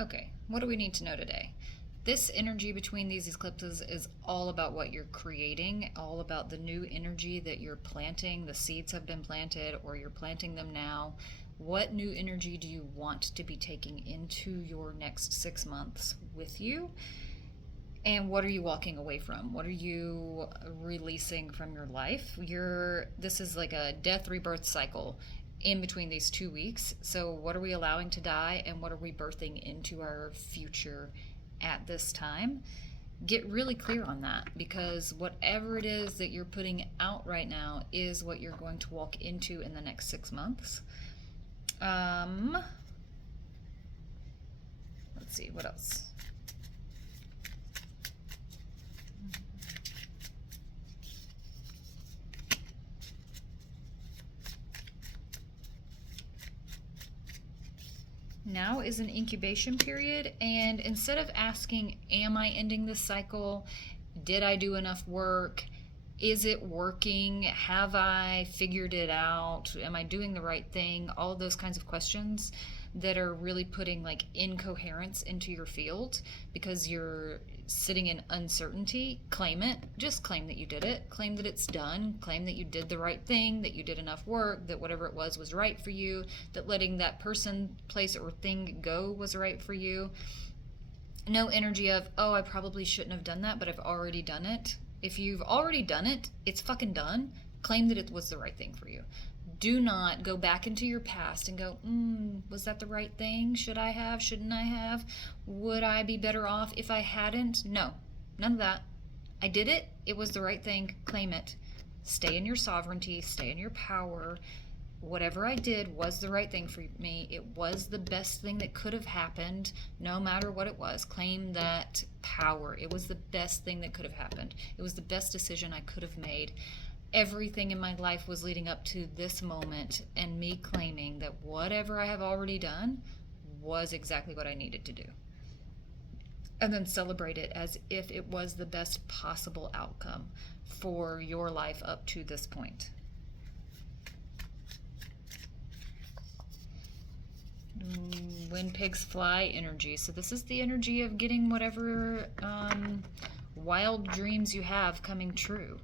Okay, what do we need to know today? This energy between these eclipses is all about what you're creating, all about the new energy that you're planting. The seeds have been planted, or you're planting them now. What new energy do you want to be taking into your next 6 months with you? And what are you walking away from? What are you releasing from your life? This is like a death rebirth cycle in between these 2 weeks. So what are we allowing to die, and what are we birthing into our future at this time? Get really clear on that, because whatever it is that you're putting out right now is what you're going to walk into in the next 6 months. Let's see, what else? Now is an incubation period, and instead of asking, am I ending this cycle? Did I do enough work? Is it working? Have I figured it out? Am I doing the right thing? All of those kinds of questions that are really putting like incoherence into your field because you're sitting in uncertainty. Claim it. Just claim that you did it. Claim that it's done. Claim that you did the right thing, that you did enough work, that whatever it was right for you, that letting that person, place, or thing go was right for you. No energy of, oh, I probably shouldn't have done that, but I've already done it. If you've already done it, it's fucking done. Claim that it was the right thing for you. Do not go back into your past and go, was that the right thing? Should I have? Shouldn't I have? Would I be better off if I hadn't? No, none of that. I did it. It was the right thing. Claim it. Stay in your sovereignty. Stay in your power. Whatever I did was the right thing for me. It was the best thing that could have happened, no matter what it was. Claim that power. It was the best thing that could have happened. It was the best decision I could have made. Everything in my life was leading up to this moment, and me claiming that whatever I have already done was exactly what I needed to do. And then celebrate it as if it was the best possible outcome for your life up to this point. When pigs fly energy. So this is the energy of getting whatever wild dreams you have coming true.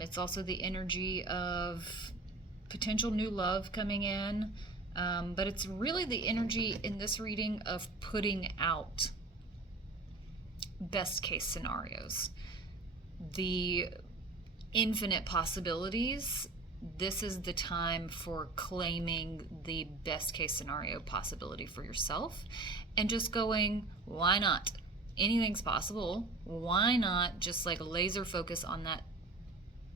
It's also the energy of potential new love coming in. But it's really the energy in this reading of putting out best case scenarios. The infinite possibilities. This is the time for claiming the best case scenario possibility for yourself and just going, why not? Anything's possible. Why not just like laser focus on that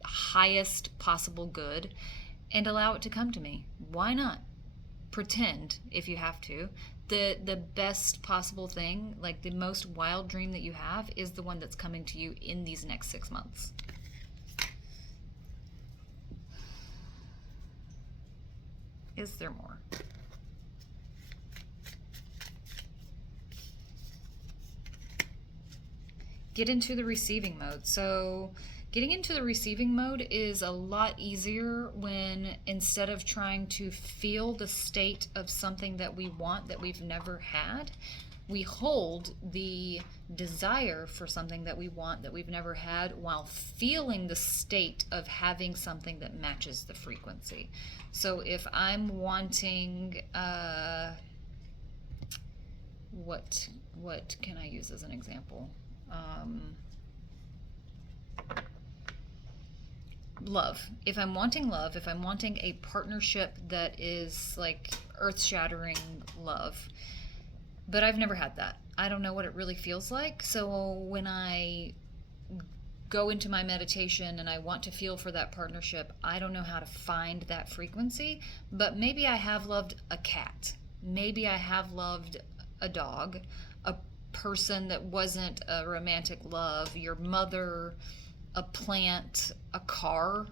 highest possible good and allow it to come to me? Why not? Pretend, if you have to, the best possible thing, like the most wild dream that you have, is the one that's coming to you in these next 6 months. Is there more? Get into the receiving mode. So getting into the receiving mode is a lot easier when, instead of trying to feel the state of something that we want that we've never had, we hold the desire for something that we want that we've never had while feeling the state of having something that matches the frequency. So if I'm wanting, what can I use as an example? Love. If I'm wanting love, if I'm wanting a partnership that is like earth-shattering love, but I've never had that. I don't know what it really feels like. So when I go into my meditation and I want to feel for that partnership, I don't know how to find that frequency, but maybe I have loved a cat. Maybe I have loved a dog, a person that wasn't a romantic love, your mother, a plant, a car,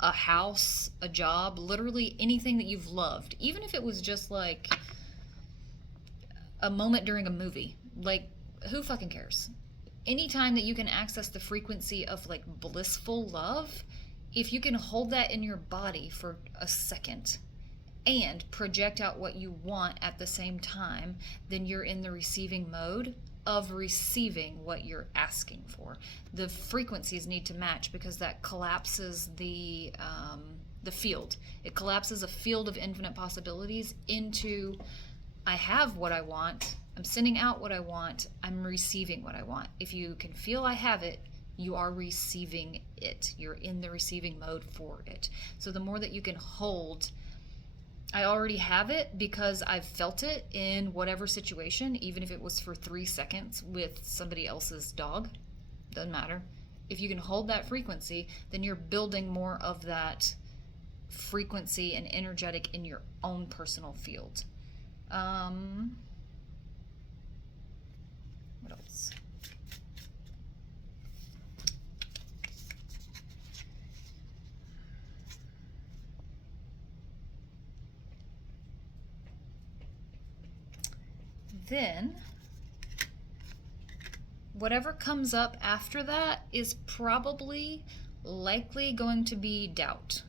a house, a job, literally anything that you've loved, even if it was just like a moment during a movie. Like, who fucking cares? Anytime that you can access the frequency of like blissful love, if you can hold that in your body for a second and project out what you want at the same time, then you're in the receiving mode of receiving what you're asking for. The frequencies need to match because that collapses the field. It collapses a field of infinite possibilities into I have what I want, I'm sending out what I want, I'm receiving what I want. If you can feel I have it, you are receiving it. You're in the receiving mode for it. So the more that you can hold, I already have it because I've felt it in whatever situation, even if it was for 3 seconds with somebody else's dog, doesn't matter. If you can hold that frequency, then you're building more of that frequency and energetic in your own personal field. What else? Then, whatever comes up after that is probably likely going to be doubt.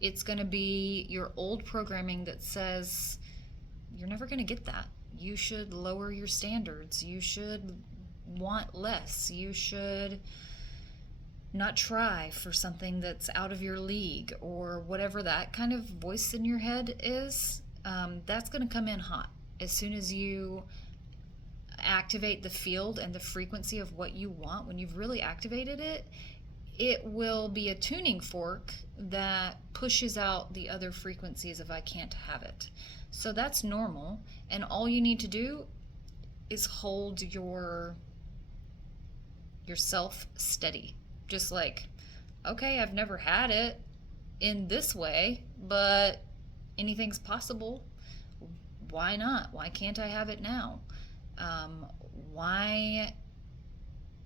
It's going to be your old programming that says, you're never going to get that. You should lower your standards. You should want less. You should not try for something that's out of your league, or whatever that kind of voice in your head is. That's going to come in hot. As soon as you activate the field and the frequency of what you want, when you've really activated it, it will be a tuning fork that pushes out the other frequencies of I can't have it. So that's normal, and all you need to do is hold yourself steady. Just like, okay, I've never had it in this way, but anything's possible. Why not? Why can't I have it now? Why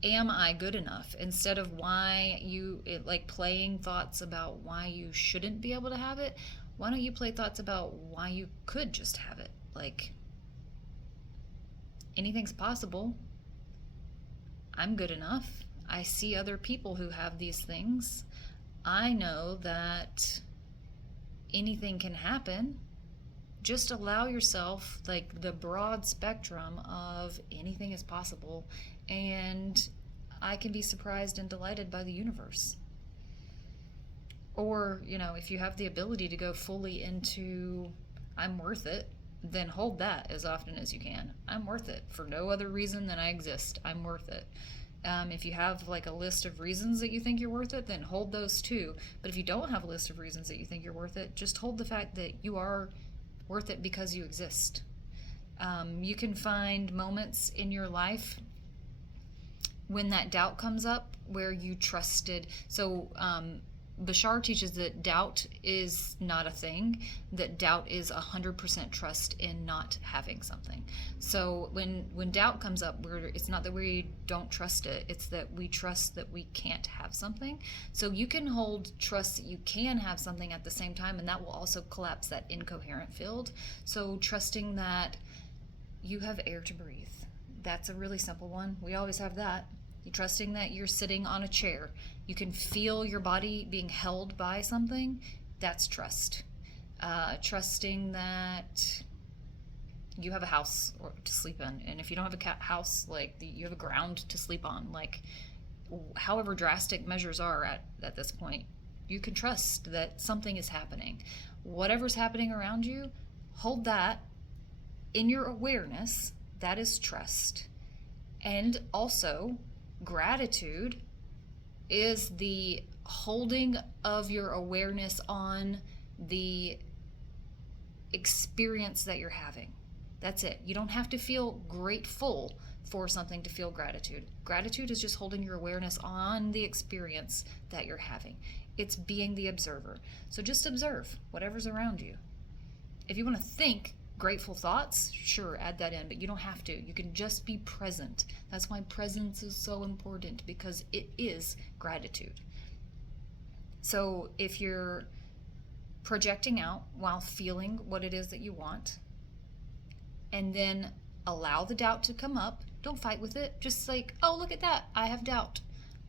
am I good enough? Instead of like playing thoughts about why you shouldn't be able to have it, why don't you play thoughts about why you could just have it? Like, anything's possible. I'm good enough. I see other people who have these things. I know that anything can happen. Just allow yourself, like, the broad spectrum of anything is possible, and I can be surprised and delighted by the universe. Or, if you have the ability to go fully into I'm worth it, then hold that as often as you can. I'm worth it for no other reason than I exist. I'm worth it. If you have like a list of reasons that you think you're worth it, then hold those too. But if you don't have a list of reasons that you think you're worth it, just hold the fact that you are worth it because you exist. You can find moments in your life when that doubt comes up where you trusted. So Bashar teaches that doubt is not a thing, that doubt is 100% trust in not having something. So when doubt comes up, it's not that we don't trust it, it's that we trust that we can't have something. So you can hold trust that you can have something at the same time, and that will also collapse that incoherent field. So trusting that you have air to breathe. That's a really simple one. We always have that. You're trusting that you're sitting on a chair. You can feel your body being held by something. That's trust. Trusting that you have a house to sleep in. And if you don't have a house, like you have a ground to sleep on. Like, however drastic measures are at this point, you can trust that something is happening. Whatever's happening around you, hold that in your awareness. That is trust. And also, gratitude is the holding of your awareness on the experience that you're having. That's it. You don't have to feel grateful for something to feel gratitude. Gratitude is just holding your awareness on the experience that you're having. It's being the observer. So just observe whatever's around you. If you want to think grateful thoughts, sure, add that in, but you don't have to. You can just be present. That's why presence is so important, because it is gratitude. So if you're projecting out while feeling what it is that you want, and then allow the doubt to come up, don't fight with it. Just like, oh, look at that, I have doubt.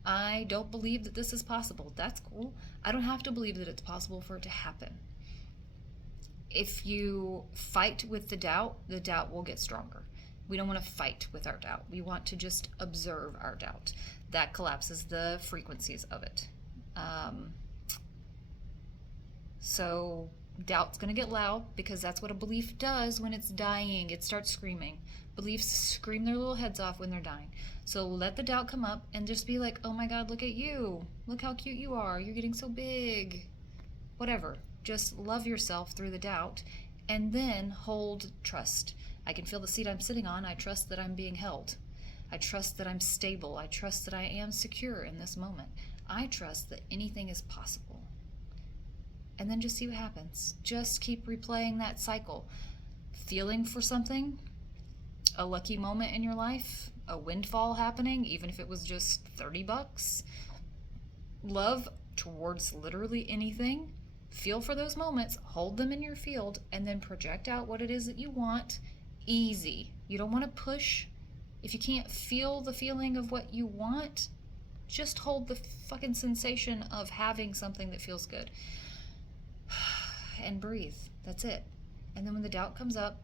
I don't believe that this is possible. That's cool. I don't have to believe that it's possible for it to happen. if you fight with the doubt will get stronger. We don't want to fight with our doubt. We want to just observe our doubt. That collapses the frequencies of it. So doubt's going to get loud because that's what a belief does when it's dying. It starts screaming. Beliefs scream their little heads off when they're dying. So let the doubt come up and just be like, oh my God, look at you. Look how cute you are. You're getting so big. Whatever. Just love yourself through the doubt and then hold trust. I can feel the seat I'm sitting on. I trust that I'm being held. I trust that I'm stable. I trust that I am secure in this moment. I trust that anything is possible. And then just see what happens. Just keep replaying that cycle. Feeling for something, a lucky moment in your life, a windfall happening, even if it was just $30. Love towards literally anything. Feel for those moments, hold them in your field, and then project out what it is that you want. Easy. You don't want to push. If you can't feel the feeling of what you want, just hold the fucking sensation of having something that feels good. And breathe. That's it. And then when the doubt comes up,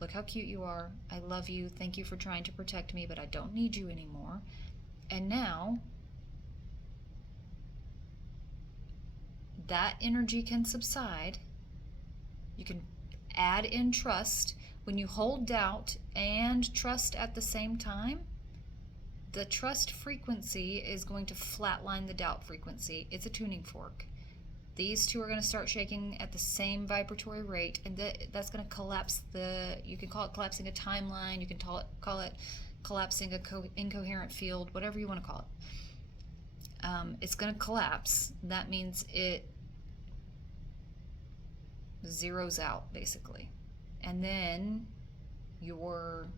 look how cute you are. I love you. Thank you for trying to protect me, but I don't need you anymore. And now that energy can subside. You can add in trust. When you hold doubt and trust at the same time, the trust frequency is going to flatline the doubt frequency. It's a tuning fork. These two are going to start shaking at the same vibratory rate, and that's going to collapse you can call it collapsing a timeline, you can call it collapsing a incoherent field, whatever you want to call it. It's going to collapse. That means it zeroes out, basically. And then your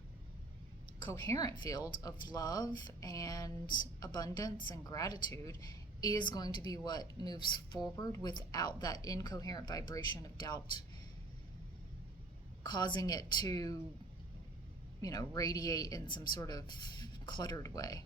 coherent field of love and abundance and gratitude is going to be what moves forward without that incoherent vibration of doubt causing it to, radiate in some sort of cluttered way.